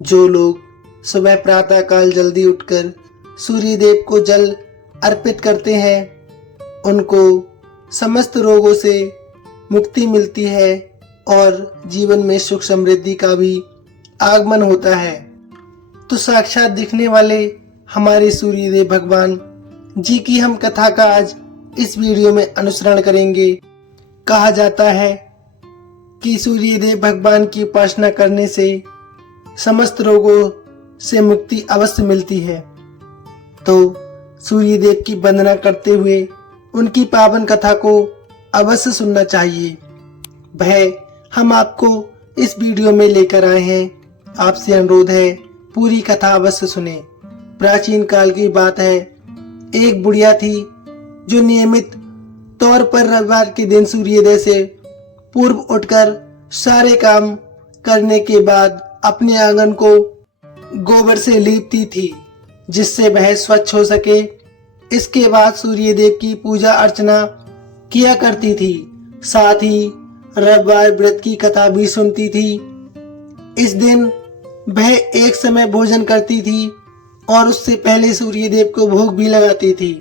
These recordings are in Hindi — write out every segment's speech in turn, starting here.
जो लोग सुबह प्रातः काल जल्दी उठकर सूर्य देव को जल अर्पित करते हैं उनको समस्त रोगों से मुक्ति मिलती है और जीवन में सुख समृद्धि का भी आगमन होता है। तो साक्षात दिखने वाले हमारे सूर्यदेव भगवान जी की हम कथा का आज इस वीडियो में अनुसरण करेंगे। कहा जाता है कि सूर्यदेव भगवान की उपासना करने से समस्त रोगों से मुक्ति अवश्य मिलती है। तो सूर्यदेव की वंदना करते हुए उनकी पावन कथा को अवश्य सुनना चाहिए। वह हम आपको इस वीडियो में लेकर आए हैं। आपसे अनुरोध है पूरी कथा अवश्य सुने। प्राचीन काल की बात है, एक बुढ़िया थी जो नियमित तौर पर रविवार के दिन सूर्योदय से पूर्व उठकर सारे काम करने के बाद अपने आंगन को गोबर से लीपती थी जिससे वह स्वच्छ हो सके। इसके बाद सूर्यदेव की पूजा अर्चना किया करती थी, साथ ही रविवार व्रत की कथा भी सुनती थी। इस दिन वह एक समय भोजन करती थी और उससे पहले सूर्यदेव को भोग भी लगाती थी।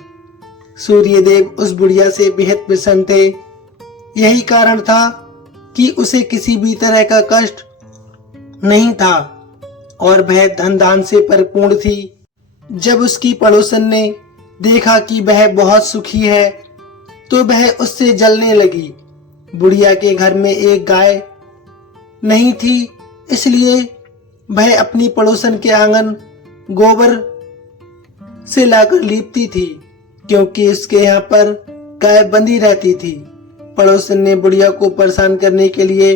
सूर्यदेव उस बुढ़िया से बेहद प्रसन्न थे। यही कारण था कि उसे किसी भी तरह का कष्ट नहीं था और वह धन दान से परिपूर्ण थी। जब उसकी पड़ोसन ने देखा कि वह बहुत सुखी है तो वह उससे जलने लगी। बुढ़िया के घर में एक गाय नहीं थी, इसलिए वह अपनी पड़ोसन के आंगन गोबर से लाकर लीपती थी क्योंकि उसके यहाँ पर गाय बंधी रहती थी। पड़ोसन ने बुढ़िया को परेशान करने के लिए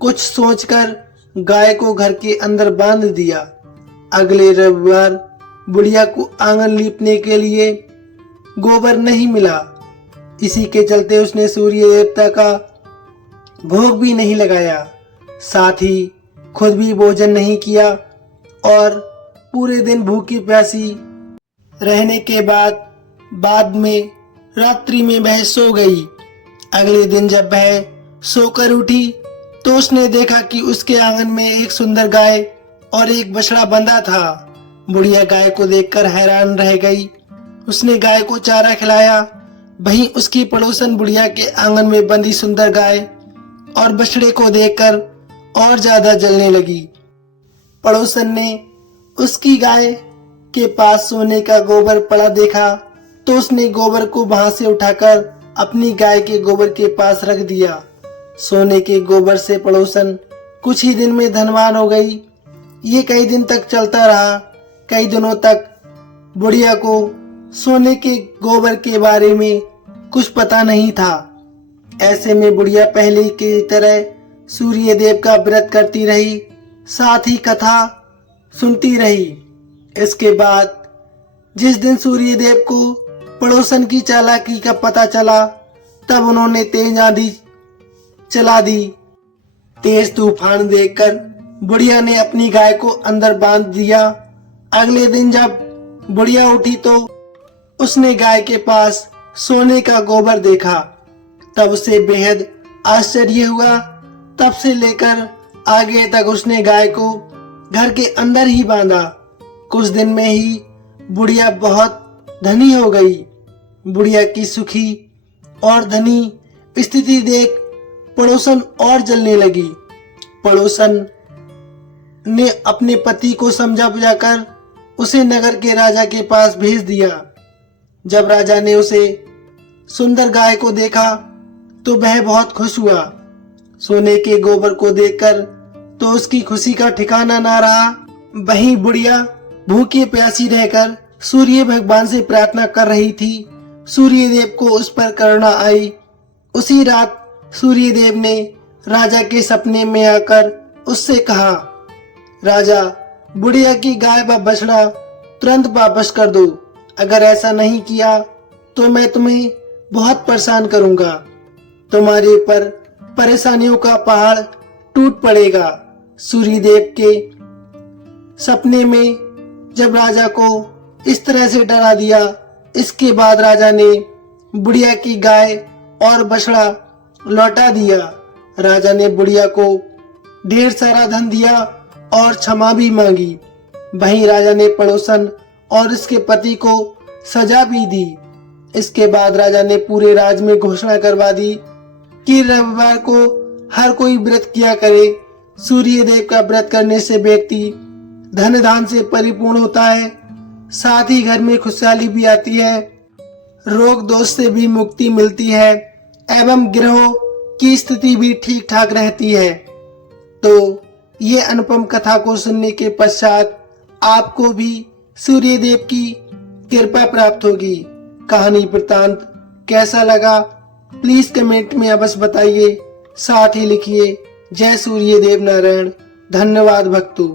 कुछ सोचकर गाय को घर के अंदर बांध दिया। अगले रविवार बुढ़िया को आंगन लीपने के लिए गोबर नहीं मिला। इसी के चलते उसने सूर्य देवता का भोग भी नहीं लगाया, साथ ही खुद भी भोजन नहीं किया और पूरे दिन भूखी प्यासी रहने के बाद में रात्रि में वह सो गई। अगले दिन जब वह सोकर उठी तो उसने देखा कि उसके आंगन में एक सुंदर गाय और एक बछड़ा बंधा था। बुढ़िया गाय को देखकर हैरान रह गई। उसने गाय को चारा खिलाया। वहीं उसकी पड़ोसन बुढ़िया के आंगन में बंधी सुंदर गाय और बछड़े को देखकर और ज्यादा जलने लगी। पड़ोसन ने उसकी गाय के पास सोने का गोबर पड़ा देखा तो उसने गोबर को वहां से उठाकर अपनी गाय के गोबर के पास रख दिया। सोने के गोबर से पड़ोसन कुछ ही दिन में धनवान हो गई। ये कई दिन तक चलता रहा। कई दिनों तक बुढ़िया को सोने के गोबर के बारे में कुछ पता नहीं था। ऐसे में बुढ़िया पहले की तरह सूर्यदेव का व्रत करती रही, साथ ही कथा सुनती रही। इसके बाद जिस दिन सूर्यदेव को पड़ोसन की चालाकी का पता चला तब उन्होंने तेज आंधी चला दी। तेज तूफान देखकर बुढ़िया ने अपनी गाय को अंदर बांध दिया। अगले दिन जब बुढ़िया उठी तो उसने गाय के पास सोने का गोबर देखा। तब उसे बेहद आश्चर्य हुआ। तब से लेकर आगे तक उसने गाय को घर के अंदर ही बांधा। कुछ दिन में ही बुढ़िया बहुत धनी हो गई। बुढ़िया की सुखी और धनी स्थिति देख पड़ोसन और जलने लगी। पड़ोसन ने अपने पति को समझा बुझाकर उसे नगर के राजा के पास भेज दिया। जब राजा ने उसे सुंदर गाय को देखा तो वह बहुत खुश हुआ। सोने के गोबर को देखकर तो उसकी खुशी का ठिकाना ना रहा। वहीं बुढ़िया भूखी प्यासी रहकर सूर्य भगवान से प्रार्थना कर रही थी। सूर्यदेव को उस पर करुणा आई। उसी रात सूर्यदेव ने राजा के सपने में आकर उससे कहा, राजा, बुढ़िया की गाय व बछड़ा तुरंत वापस कर दो। अगर ऐसा नहीं किया तो मैं तुम्हें बहुत परेशान करूंगा। तुम्हारे ऊपर परेशानियों का पहाड़ टूट पड़ेगा। सूर्यदेव के सपने में जब राजा को इस तरह से डरा दिया, इसके बाद राजा ने बुढ़िया की गाय और बछड़ा लौटा दिया। राजा ने बुढ़िया को ढेर सारा धन दिया और क्षमा भी मांगी। वहीं राजा ने पड़ोसन और इसके पति को सजा भी दी। इसके बाद राजा ने पूरे राज्य में घोषणा करवा दी कि रविवार को हर कोई व्रत किया करे। सूर्य देव का व्रत करने से व्यक्ति धन धान से परिपूर्ण होता है, साथ ही घर में खुशहाली भी आती है, रोग दोष से भी मुक्ति मिलती है एवं ग्रहों की स्थिति भी ठीक ठाक रहती है। तो ये अनुपम कथा को सुनने के पश्चात आपको भी सूर्य देव की कृपा प्राप्त होगी। कहानी वृत्तांत कैसा लगा प्लीज कमेंट में अवश्य बताइए, साथ ही लिखिए जय सूर्य देव नारायण। धन्यवाद भक्तों।